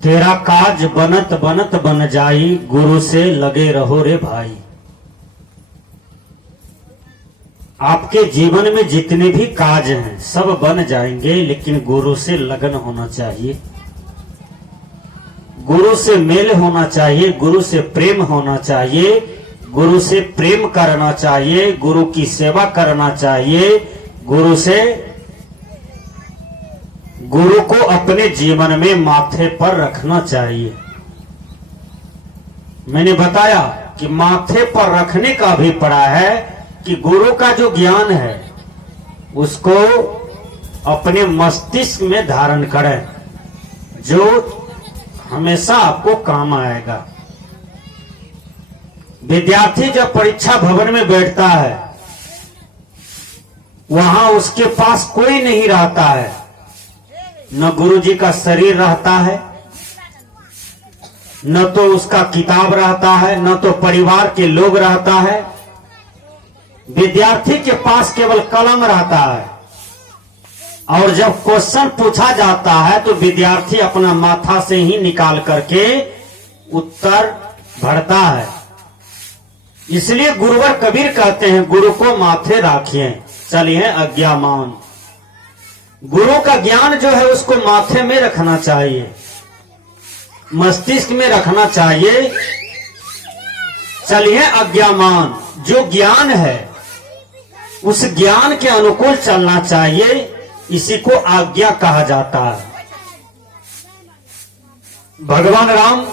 तेरा काज बनत बनत बन जाई, गुरु से लगे रहो रे भाई। आपके जीवन में जितने भी काज हैं सब बन जाएंगे, लेकिन गुरु से लगन होना चाहिए, गुरु से मेल होना चाहिए, गुरु से प्रेम होना चाहिए, गुरु से प्रेम करना चाहिए, गुरु की सेवा करना चाहिए, गुरु को अपने जीवन में माथे पर रखना चाहिए। मैंने बताया कि माथे पर रखने का भी पड़ा है कि गुरु का जो ज्ञान है उसको अपने मस्तिष्क में धारण करें, जो हमेशा आपको काम आएगा। विद्यार्थी जब परीक्षा भवन में बैठता है, वहां उसके पास कोई नहीं रहता है, न गुरुजी का शरीर रहता है, न तो उसका किताब रहता है, न तो परिवार के लोग रहता है। विद्यार्थी के पास केवल कलम रहता है, और जब क्वेश्चन पूछा जाता है तो विद्यार्थी अपना माथा से ही निकाल करके उत्तर भरता है। इसलिए गुरुवर कबीर कहते हैं, गुरु को माथे राखिए चलिए अज्ञामान। गुरु का ज्ञान जो है उसको माथे में रखना चाहिए, मस्तिष्क में रखना चाहिए। चलिए अज्ञामान, जो ज्ञान है उस ज्ञान के अनुकूल चलना चाहिए, इसी को आज्ञा कहा जाता है। भगवान राम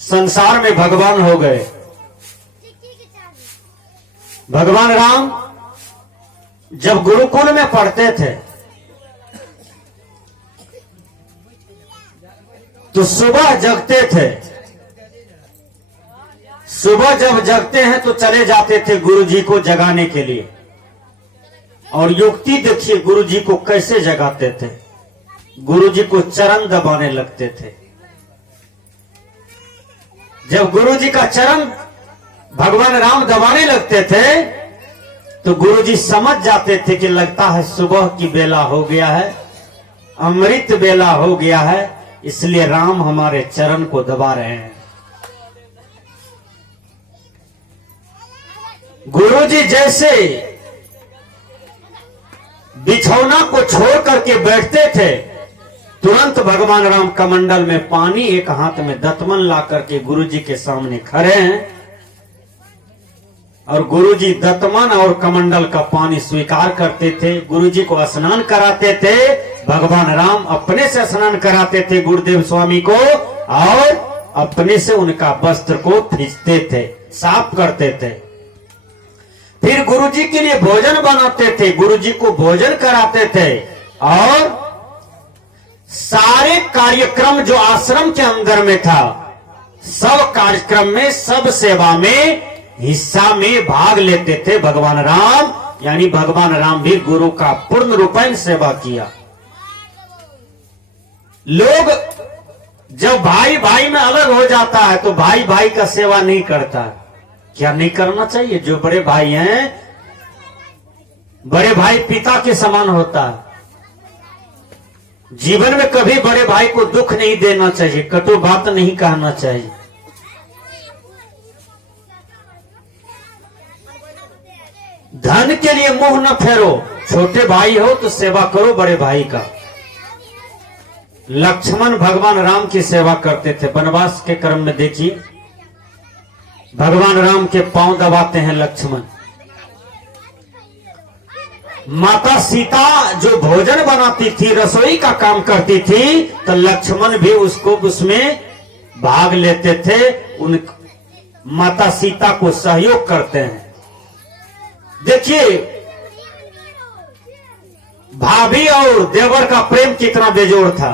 संसार में भगवान हो गए। भगवान राम जब गुरुकुल में पढ़ते थे तो सुबह जगते थे। सुबह जब जगते हैं तो चले जाते थे गुरुजी को जगाने के लिए। और युक्ति देखिए गुरुजी को कैसे जगाते थे। गुरुजी को चरण दबाने लगते थे। जब गुरुजी का चरण भगवान राम दबाने लगते थे तो गुरुजी समझ जाते थे कि लगता है सुबह की बेला हो गया है, अमृत बेला हो गया है, इसलिए राम हमारे चरण को दबा रहे हैं। गुरुजी जैसे बिछौना को छोड़ करके बैठते थे, तुरंत भगवान राम कमंडल में पानी, एक हाथ में दतमन ला करके गुरुजी के सामने खड़े हैं, और गुरुजी दतमन और कमंडल का पानी स्वीकार करते थे। गुरुजी को स्नान कराते थे। भगवान राम अपने से स्नान कराते थे गुरुदेव स्वामी को, और अपने से उनका वस्त्र को खींचते थे, साफ करते थे। फिर गुरुजी के लिए भोजन बनाते थे, गुरुजी को भोजन कराते थे, और सारे कार्यक्रम जो आश्रम के अंदर में था, सब कार्यक्रम में, सब सेवा में, हिस्सा में भाग लेते थे भगवान राम। यानी भगवान राम भी गुरु का पूर्ण रूपेण सेवा किया। लोग जब भाई भाई में अलग हो जाता है तो भाई भाई का सेवा नहीं करता। क्या नहीं करना चाहिए? जो बड़े भाई हैं, बड़े भाई पिता के समान होता है। जीवन में कभी बड़े भाई को दुख नहीं देना चाहिए, कटु बात नहीं कहना चाहिए। धन के लिए मुंह न फेरो, छोटे भाई हो तो सेवा करो बड़े भाई का। लक्ष्मण भगवान राम की सेवा करते थे। वनवास के क्रम में देखिए, भगवान राम के पांव दबाते हैं लक्ष्मण। माता सीता जो भोजन बनाती थी, रसोई का काम करती थी, तो लक्ष्मण भी उसमें भाग लेते थे। उन माता सीता को सहयोग करते हैं। देखिए भाभी और देवर का प्रेम कितना बेजोड़ था,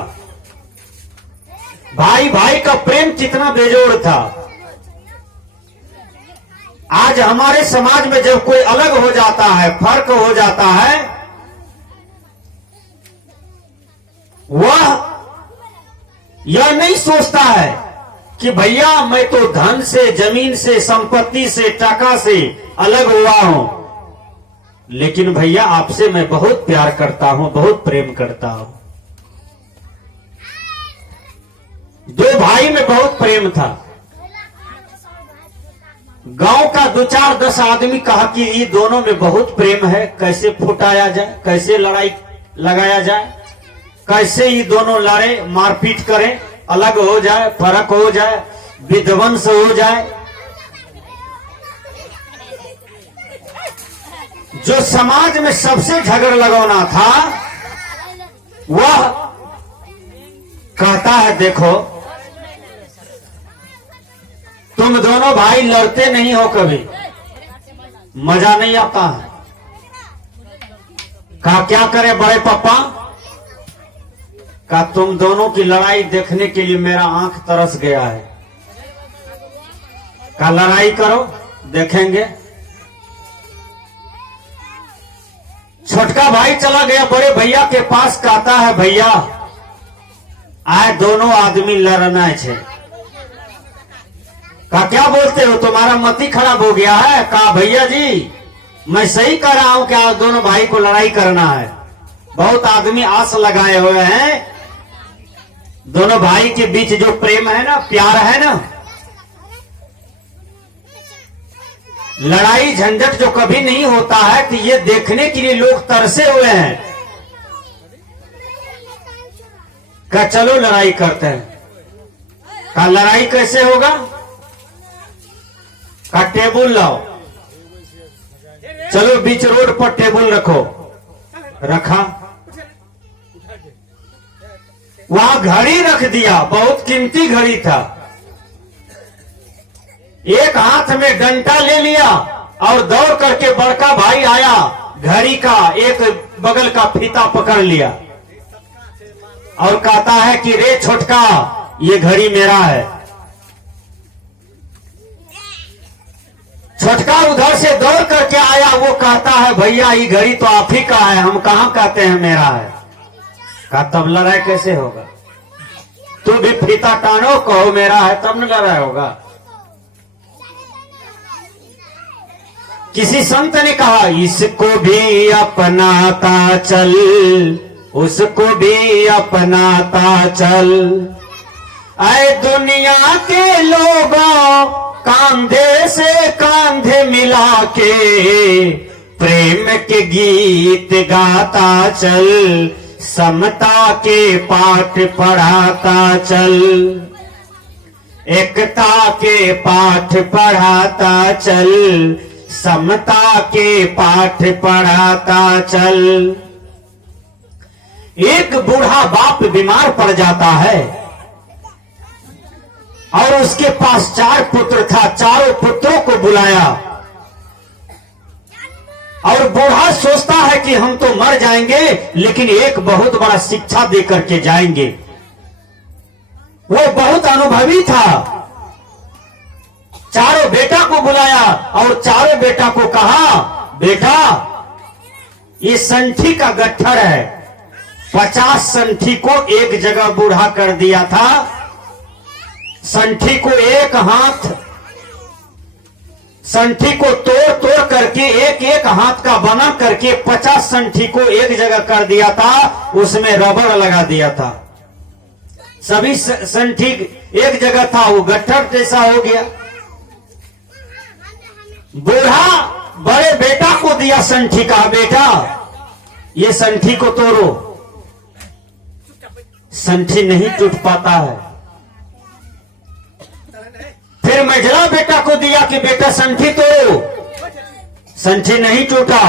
भाई भाई का प्रेम कितना बेजोड़ था। आज हमारे समाज में जब कोई अलग हो जाता है, फर्क हो जाता है, वह यह नहीं सोचता है कि भैया मैं तो धन से, जमीन से, संपत्ति से, टका से अलग हुआ हूं, लेकिन भैया आपसे मैं बहुत प्यार करता हूं, बहुत प्रेम करता हूं। भाई में बहुत प्रेम था। गांव का 2-4-10 आदमी कहा कि ये दोनों में बहुत प्रेम है, कैसे फुटाया जाए, कैसे लड़ाई लगाया जाए, कैसे ये दोनों लड़े, मारपीट करें, अलग हो जाए, फर्क हो जाए, विध्वंस हो जाए। जो समाज में सबसे झगड़ लगाना था वह कहता है, देखो तुम दोनों भाई लड़ते नहीं हो, कभी मजा नहीं आता है। कहा क्या करे बड़े पापा? कहा तुम दोनों की लड़ाई देखने के लिए मेरा आंख तरस गया है। कहा लड़ाई करो, देखेंगे। छोटका भाई चला गया बड़े भैया के पास, कहता है भैया आए दोनों आदमी लड़ना है। कहा क्या बोलते हो, तुम्हारा मती खराब हो गया है? कहा भैया जी मैं सही कह रहा हूं कि आज दोनों भाई को लड़ाई करना है। बहुत आदमी आस लगाए हुए हैं, दोनों भाई के बीच जो प्रेम है ना, प्यार है ना, लड़ाई झंझट जो कभी नहीं होता है, कि ये देखने के लिए लोग तरसे हुए हैं। कहा चलो लड़ाई करते हैं। कहा लड़ाई कैसे होगा? कहा टेबल लाओ, चलो बीच रोड पर टेबल रखो। रखा, वहां घड़ी रख दिया, बहुत कीमती घड़ी था। एक हाथ में डंडा ले लिया और दौड़ करके बड़का भाई आया, घड़ी का एक बगल का फीता पकड़ लिया और कहता है कि रे छोटका, ये घड़ी मेरा है। छोटका उधर से दौड़ करके आया, वो कहता है भैया ये घड़ी तो आप ही का है, हम कहां कहते हैं मेरा है। कहा तब लड़ाई कैसे होगा? तू भी फीता टानो, कहो मेरा है, तब न लड़ाई होगा। किसी संत ने कहा इसको भी अपनाता चल, उसको भी अपनाता चल। आए दुनिया के लोगों कांधे से कांधे मिला के प्रेम के गीत गाता चल, समता के पाठ पढ़ाता चल, एकता के पाठ पढ़ाता चल, समता के पाठ पढ़ाता चल। एक बूढ़ा बाप बीमार पड़ जाता है और उसके पास 4 पुत्र था। चारों पुत्रों को बुलाया और बूढ़ा सोचता है कि हम तो मर जाएंगे, लेकिन एक बहुत बड़ा शिक्षा दे करके जाएंगे। वो बहुत अनुभवी था। चारों बेटा को बुलाया और चारों बेटा को कहा, बेटा ये संठी का गट्ठर है। 50 संठी को एक जगह बूढ़ा कर दिया था। संठी को एक हाथ, संठी को तोड़ तोड़ करके एक एक हाथ का बना करके 50 संठी को एक जगह कर दिया था। उसमें रबड़ लगा दिया था। सभी संठी एक जगह था, वो गट्ठर जैसा हो गया। बूढ़ा बड़े बेटा को दिया संठी का, बेटा ये संठी को तोड़ो। संठी नहीं टूट पाता है। फिर मझला बेटा को दिया कि बेटा संठी तोड़ो, संठी नहीं टूटा।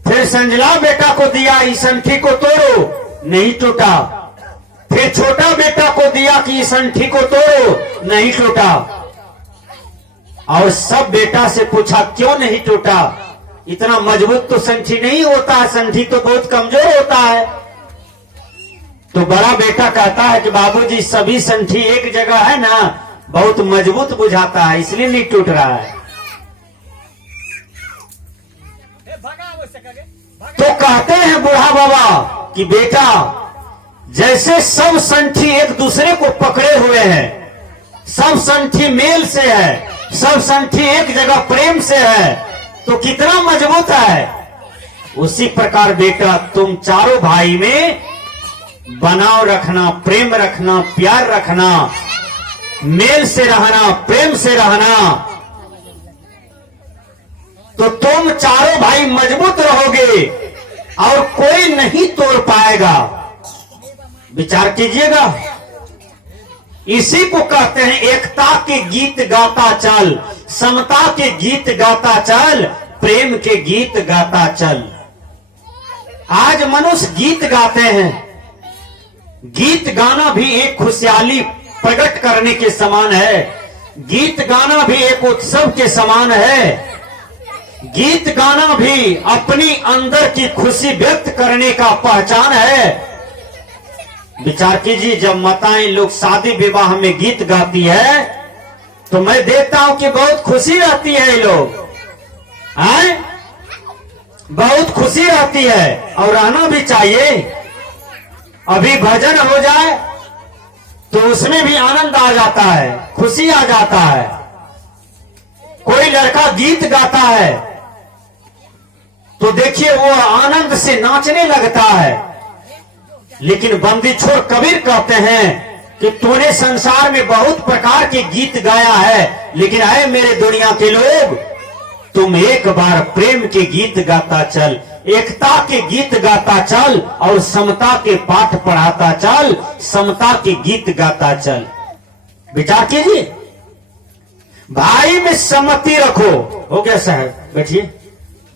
फिर संजला बेटा को दिया, इस संठी को तोड़ो, नहीं टूटा। फिर छोटा बेटा को दिया कि इस संठी को तोड़ो, नहीं टूटा। और सब बेटा से पूछा क्यों नहीं टूटा? इतना मजबूत तो संठी नहीं होता है, संठी तो बहुत कमजोर होता है। तो बड़ा बेटा कहता है कि बाबूजी सभी संठी एक जगह है ना, बहुत मजबूत बुझाता है, इसलिए नहीं टूट रहा है। तो कहते हैं बूढ़ा बाबा कि बेटा जैसे सब संठी एक दूसरे को पकड़े हुए हैं, सब संठी मेल से है, सब संठी एक जगह प्रेम से है, तो कितना मजबूत है। उसी प्रकार बेटा तुम चारों भाई में बनाव रखना, प्रेम रखना, प्यार रखना, मेल से रहना, प्रेम से रहना, तो तुम चारों भाई मजबूत रहोगे और कोई नहीं तोड़ पाएगा। विचार कीजिएगा। इसी को कहते हैं एकता के गीत गाता चल, समता के गीत गाता चल, प्रेम के गीत गाता चल। आज मनुष्य गीत गाते हैं। गीत गाना भी एक खुशहाली प्रकट करने के समान है। गीत गाना भी एक उत्सव के समान है। गीत गाना भी अपनी अंदर की खुशी व्यक्त करने का पहचान है। विचार कीजिए, जब माताएं लोग शादी विवाह में गीत गाती है तो मैं देखता हूं कि बहुत खुशी रहती है। ये लोग हैं, बहुत खुशी रहती है और रहना भी चाहिए। अभी भजन हो जाए तो उसमें भी आनंद आ जाता है, खुशी आ जाता है। कोई लड़का गीत गाता है तो देखिए वो आनंद से नाचने लगता है। लेकिन बंदी छोड़ कबीर कहते हैं कि तूने संसार में बहुत प्रकार के गीत गाया है, लेकिन आए मेरे दुनिया के लोग, तुम एक बार प्रेम के गीत गाता चल, एकता के गीत गाता चल और समता के पाठ पढ़ाता चल, समता के गीत गाता चल। विचार कीजिए, भाई में सम्मति रखो। हो गया साहब, बैठिए,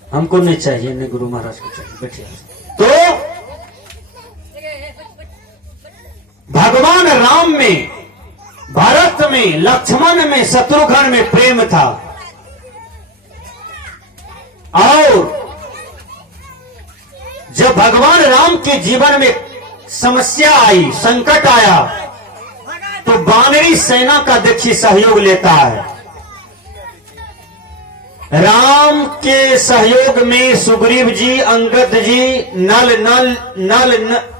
हमको नहीं चाहिए, नहीं गुरु महाराज को चाहिए, बैठिए। तो भगवान राम में, भरत में, लक्ष्मण में, शत्रुघ्न में प्रेम था। और जब भगवान राम के जीवन में समस्या आई, संकट आया, तो वानरी सेना का देखिए सहयोग लेता है। राम के सहयोग में सुग्रीव जी, अंगद जी,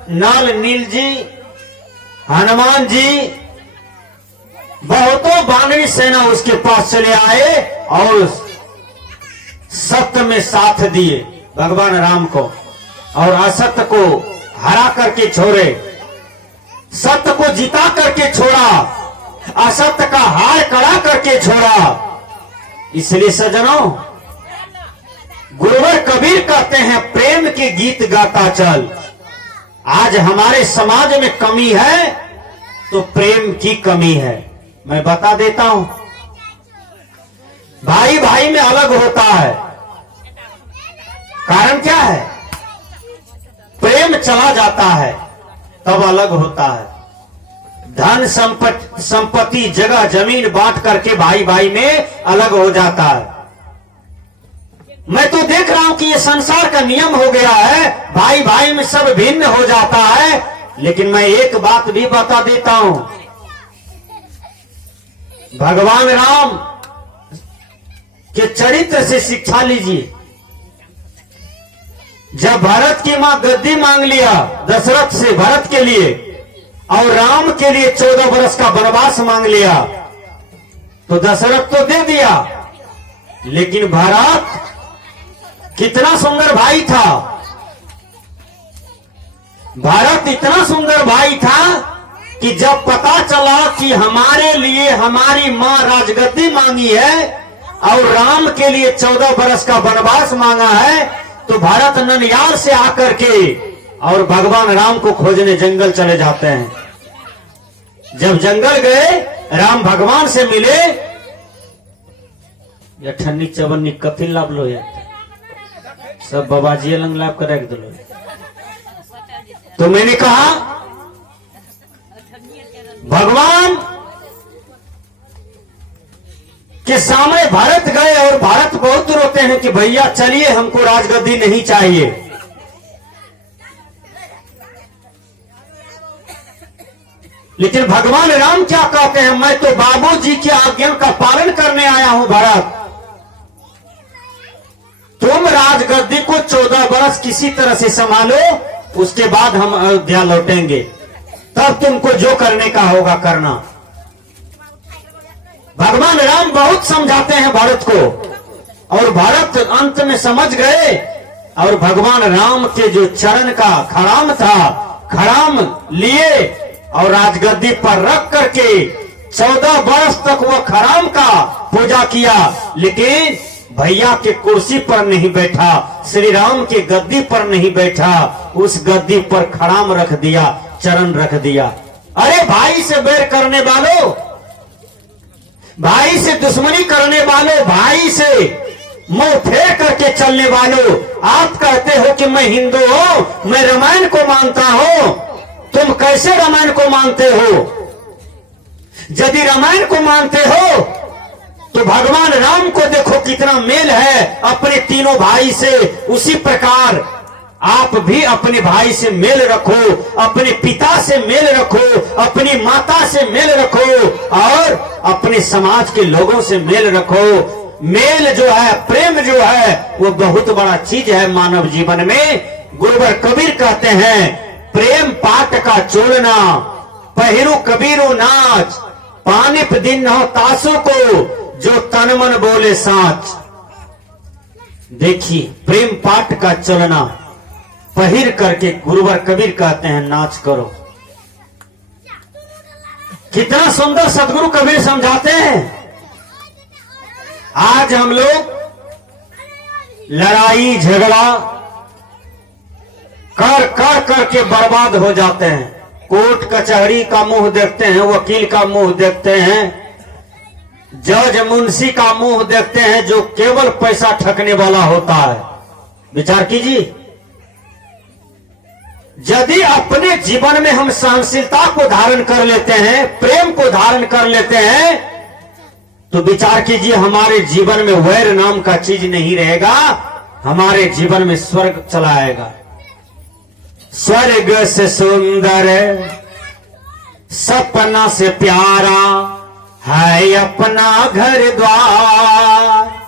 नल नील जी, हनुमान जी, बहुतों वानरी सेना उसके पास चले आए और सत्य में साथ दिए भगवान राम को और असत्य को हरा करके छोड़े, सत्य को जिता करके छोड़ा, असत्य का हार कड़ा करके छोड़ा। इसलिए सज्जनों, गुरुवर कबीर कहते हैं प्रेम के गीत गाता चल। आज हमारे समाज में कमी है तो प्रेम की कमी है। मैं बता देता हूं, भाई भाई में अलग होता है। कारण क्या है? प्रेम चला जाता है तब अलग होता है। धन संपत्ति जगह जमीन बांट करके भाई भाई में अलग हो जाता है। मैं तो देख रहा हूं कि ये संसार का नियम हो गया है, भाई भाई में सब भिन्न हो जाता है। लेकिन मैं एक बात भी बता देता हूं, भगवान राम के चरित्र से शिक्षा लीजिए। जब भरत की मां गद्दी मांग लिया दशरथ से भरत के लिए और राम के लिए 14 वर्ष का वनवास मांग लिया, तो दशरथ तो दे दिया, लेकिन भरत कितना सुंदर भाई था। भरत इतना सुंदर भाई था कि जब पता चला कि हमारे लिए हमारी मां राजगद्दी मांगी है और राम के लिए 14 वर्ष का वनवास मांगा है, तो भरत ननियाल से आकर के और भगवान राम को खोजने जंगल चले जाते हैं। जब जंगल गए, राम भगवान से मिले। या ठन्नी चवन्नी कथी लाभ लो, सब बाबाजी लंग लाभ कर रख दो। तो मैंने कहा भगवान के सामने भरत गए और भरत बहुत रोते हैं कि भैया चलिए, हमको राजगद्दी नहीं चाहिए। लेकिन भगवान राम क्या कहते हैं, मैं तो बाबूजी की आज्ञा का पालन करने आया हूं भरत। तुम राजगद्दी को 14 वर्ष किसी तरह से संभालो, उसके बाद हम अयोध्या लौटेंगे, तब तुमको जो करने का होगा करना। भगवान राम बहुत समझाते हैं भरत को और भरत अंत में समझ गए और भगवान राम के जो चरण का खड़ाम था, खड़ाम लिए और राजगद्दी पर रख करके 14 वर्ष तक वह खड़ाम का पूजा किया, लेकिन भैया के कुर्सी पर नहीं बैठा, श्री राम के गद्दी पर नहीं बैठा, उस गद्दी पर खड़ाम रख दिया, चरण रख दिया। अरे भाई से बैर करने वालों, भाई से दुश्मनी करने वालों, भाई से मुंह फेर करके चलने वालों, आप कहते हो कि मैं हिंदू हूं, मैं रामायण को मानता हूं। तुम कैसे रामायण को मानते हो? यदि रामायण को मानते हो तो भगवान राम को देखो कितना मेल है अपने तीनों भाई से। उसी प्रकार आप भी अपने भाई से मेल रखो, अपने पिता से मेल रखो, अपनी माता से मेल रखो और अपने समाज के लोगों से मेल रखो। मेल जो है, प्रेम जो है, वो बहुत बड़ा चीज है मानव जीवन में। गुरुवर कबीर कहते हैं, प्रेम पाट का चोलना, पहिरू कबीरू नाच, पानिप दिन हो तासु को, जो तन मन बोले साच। देखिए, प्रेम पाट का चलना पहिर करके गुरुवर कबीर कहते हैं नाच करो। कितना सुंदर सदगुरु कबीर समझाते हैं। आज हम लोग लड़ाई झगड़ा कर कर करके बर्बाद हो जाते हैं। कोर्ट कचहरी का मुंह देखते हैं, वकील का मुंह देखते हैं, जज मुंशी का मुंह देखते हैं, जो केवल पैसा ठगने वाला होता है। विचार कीजिए, यदि अपने जीवन में हम सहनशीलता को धारण कर लेते हैं, प्रेम को धारण कर लेते हैं, तो विचार कीजिए हमारे जीवन में वैर नाम का चीज नहीं रहेगा, हमारे जीवन में स्वर्ग चला आएगा। स्वर्ग से सुंदर सपना से प्यारा है अपना घर द्वार।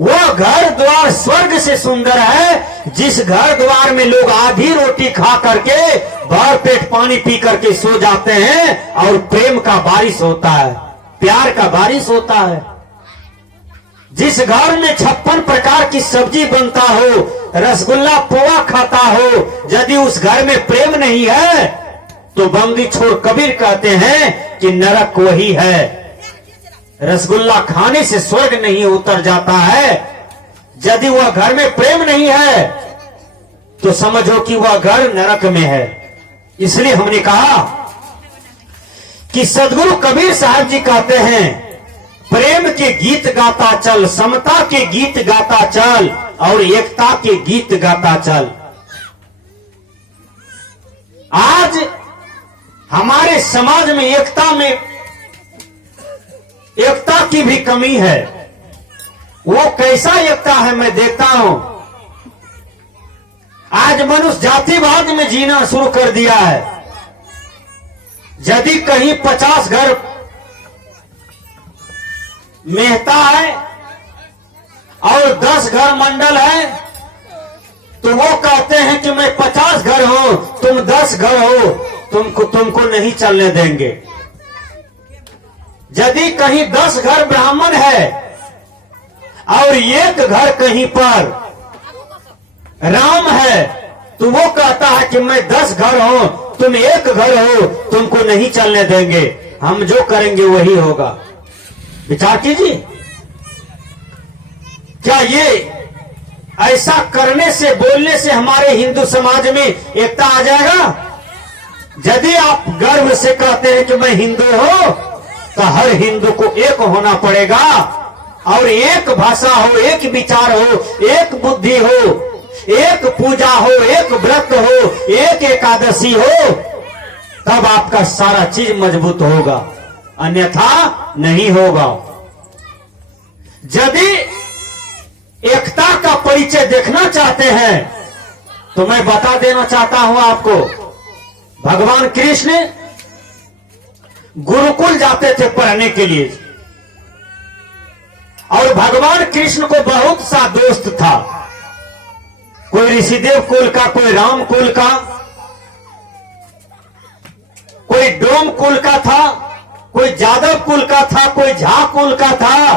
वो घर द्वार स्वर्ग से सुंदर है जिस घर द्वार में लोग आधी रोटी खा करके भर पेट पानी पी करके सो जाते हैं और प्रेम का बारिश होता है, प्यार का बारिश होता है। जिस घर में 56 प्रकार की सब्जी बनता हो, रसगुल्ला पोहा खाता हो, यदि उस घर में प्रेम नहीं है तो बंदी छोड़ कबीर कहते हैं कि नरक वही है। रसगुल्ला खाने से स्वर्ग नहीं उतर जाता है। यदि वह घर में प्रेम नहीं है तो समझो कि वह घर नरक में है। इसलिए हमने कहा कि सदगुरु कबीर साहब जी कहते हैं, प्रेम के गीत गाता चल, समता के गीत गाता चल और एकता के गीत गाता चल। आज हमारे समाज में एकता की भी कमी है। वो कैसा एकता है मैं देखता हूं। आज मनुष्य जातिवाद में जीना शुरू कर दिया है। यदि कहीं 50 घर मेहता है और 10 घर मंडल है तो वो कहते हैं कि मैं 50 घर हूं, तुम 10 घर हो, तुमको नहीं चलने देंगे। यदि कहीं 10 घर ब्राह्मण है और एक घर कहीं पर राम है तो वो कहता है कि मैं 10 घर हूं, तुम एक घर हो, तुमको नहीं चलने देंगे, हम जो करेंगे वही होगा। विचार कीजिए, क्या ये ऐसा करने से, बोलने से हमारे हिंदू समाज में एकता आ जाएगा? यदि आप गर्व से कहते हैं कि मैं हिंदू हूं तो हर हिंदू को एक होना पड़ेगा और एक भाषा हो, एक विचार हो, एक बुद्धि हो, एक पूजा हो, एक व्रत हो, एक एकादशी हो, तब आपका सारा चीज मजबूत होगा, अन्यथा नहीं होगा। यदि एकता का परिचय देखना चाहते हैं तो मैं बता देना चाहता हूं आपको, भगवान कृष्ण गुरुकुल जाते थे पढ़ने के लिए और भगवान कृष्ण को बहुत सा दोस्त था। कोई ऋषिदेव कुल का, कोई राम कुल का, कोई डोम कुल का था, कोई जादव कुल का था, कोई झा कुल का था,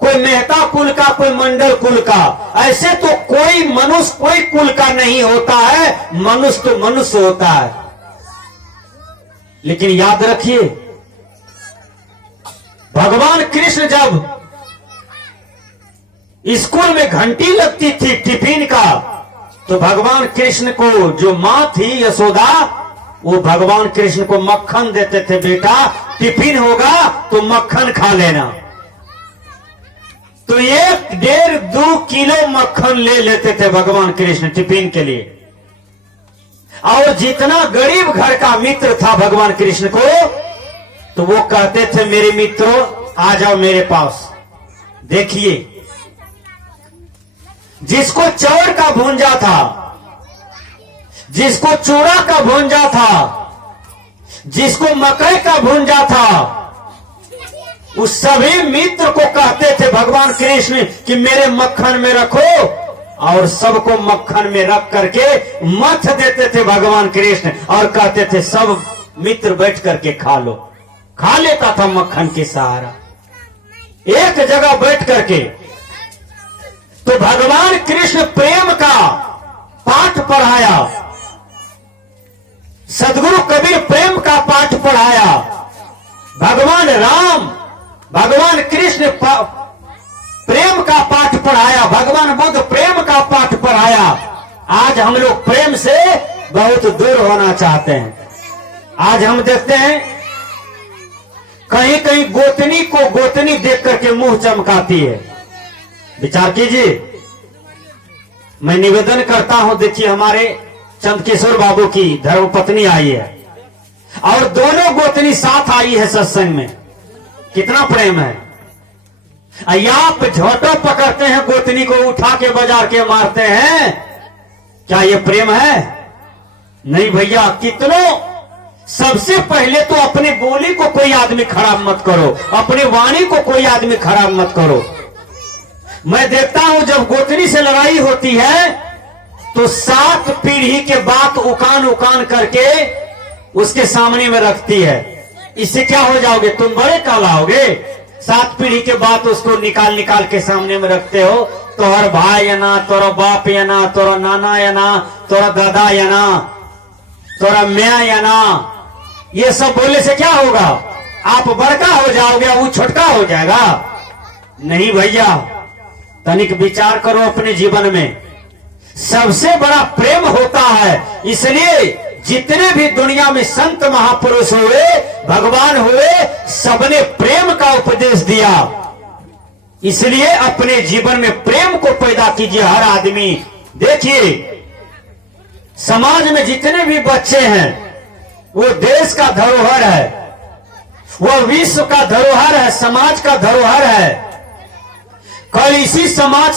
कोई मेहता कुल का, कोई मंडल कुल का। ऐसे तो कोई मनुष्य कोई कुल का नहीं होता है, मनुष्य तो मनुष्य होता है। लेकिन याद रखिए, भगवान कृष्ण जब स्कूल में घंटी लगती थी टिफिन का, तो भगवान कृष्ण को जो मां थी यशोदा, वो भगवान कृष्ण को मक्खन देते थे, बेटा टिफिन होगा तो मक्खन खा लेना। तो 1-1.5-2 किलो मक्खन ले लेते थे भगवान कृष्ण टिफिन के लिए। और जितना गरीब घर का मित्र था भगवान कृष्ण को, तो वो कहते थे मेरे मित्रों आ जाओ मेरे पास। देखिए, जिसको चावल का भूंजा था, जिसको चूड़ा का भूंजा था, जिसको मकई का भूंजा था, उस सभी मित्र को कहते थे भगवान कृष्ण कि मेरे मक्खन में रखो, और सबको मक्खन में रख करके मथ देते थे भगवान कृष्ण, और कहते थे सब मित्र बैठ करके खा लो। खा लेता था मक्खन के सहारा, एक जगह बैठ करके। तो भगवान कृष्ण प्रेम का पाठ पढ़ाया, सदगुरु कबीर प्रेम का पाठ पढ़ाया, भगवान राम भगवान कृष्ण प्रेम का पाठ पढ़ाया, भगवान बुद्ध प्रेम का पाठ पढ़ाया। आज हम लोग प्रेम से बहुत दूर होना चाहते हैं। आज हम देखते हैं कहीं कहीं गोतनी को गोतनी देख करके मुंह चमकाती है। विचार कीजिए, मैं निवेदन करता हूं, देखिए हमारे चंद्रकिशोर बाबू की धर्मपत्नी आई है और दोनों गोतनी साथ आई है सत्संग में। कितना प्रेम है। आप झोटो पकड़ते हैं, गोतनी को उठा के बाजार के मारते हैं, क्या ये प्रेम है? नहीं भैया। कितनों, सबसे पहले तो अपने बोली को कोई आदमी खराब मत करो, अपने वाणी को कोई आदमी खराब मत करो। मैं देखता हूं जब गोतनी से लड़ाई होती है तो 7 पीढ़ी के बात उकान उकान करके उसके सामने में रखती है। इससे क्या हो जाओगे? तुम बड़े कहलाओगे। 7 पीढ़ी के बात उसको निकाल निकाल के सामने में रखते हो। तोहर भाई या ना, तोरा बाप या ना, तोरा नाना या ना, तोरा दादा या ना, तोरा मैं या ना, ये सब बोलने से क्या होगा? आप बड़का हो जाओगे, वो छोटका हो जाएगा। नहीं भैया, तनिक विचार करो अपने जीवन में। सबसे बड़ा प्रेम होता है। इसलिए जितने भी दुनिया में संत महापुरुष हुए, भगवान हुए, सबने प्रेम का उपदेश दिया। इसलिए अपने जीवन में प्रेम को पैदा कीजिए हर आदमी। देखिए, समाज में जितने भी बच्चे हैं वो देश का धरोहर है, वो विश्व का धरोहर है, समाज का धरोहर है। कल इसी समाज